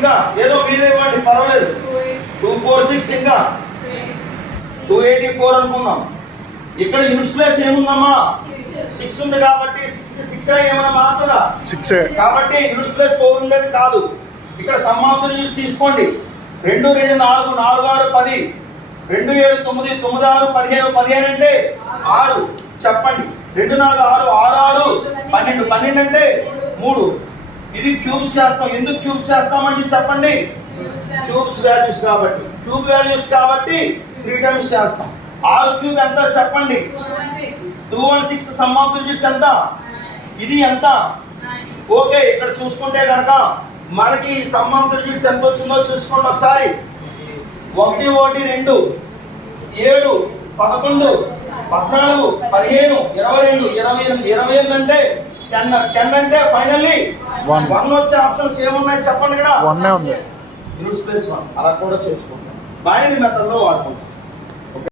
ఇంకా ఏదో మీరే ఇవ్వండి, పర్వాలేదు. 246 ఇంకా 284 అనుకుందాం. ఇక్కడ యూనిట్ ప్లేస్ ఏముందమ్మా? 6 ఉంది కాబట్టి 6 ఏమైనా మారుతుందా? 6 కాబట్టి యూనిట్ ప్లేస్ 4 ఉండేది కాదు. ఇక్కడ సమ్ ఆఫ్ ది యూనిట్స్ తీసుకోండి. 2 2 4 4 6 10, 2 7 9 9 6 15 15 అంటే 6 చెప్పండి. 2 4 6 6 6 12 12 అంటే 3. ఇది క్యూబ్స్ చేస్తాం. ఎందుకు క్యూబ్స్ చేస్తామండి చెప్పండి? క్యూబ్స్ వాల్యూస్ కాబట్టి, క్యూబ్ వాల్యూస్ కాబట్టి 3 టైమ్స్ చేస్తాం. 6 క్యూబ్ ఎంత చెప్పండి? 216. సమ్ ఆఫ్ ది యూనిట్స్ ఎంత? ఇది ఎంత? ఓకే, ఇక్కడ చూసుకుంటే కనుక మనకి సమ్ ఆఫ్ ది యూనిట్స్ ఎంత వచ్చిందో చూసుకోండి ఒకసారి. 1 1 2 7 11 14 15 22 28 28 అంటే 10 అంటే ఫైనల్లీ 1 వచ్చే ఆప్షన్స్ ఏమున్నాయి చెప్పండి? ఇక్కడ 1 ఉంది. యూనిట్ ప్లేస్ 1 అలా కూడా చేసుకుంటాం. బైనరీ మెథడ్ లో వాడుకుంటాం.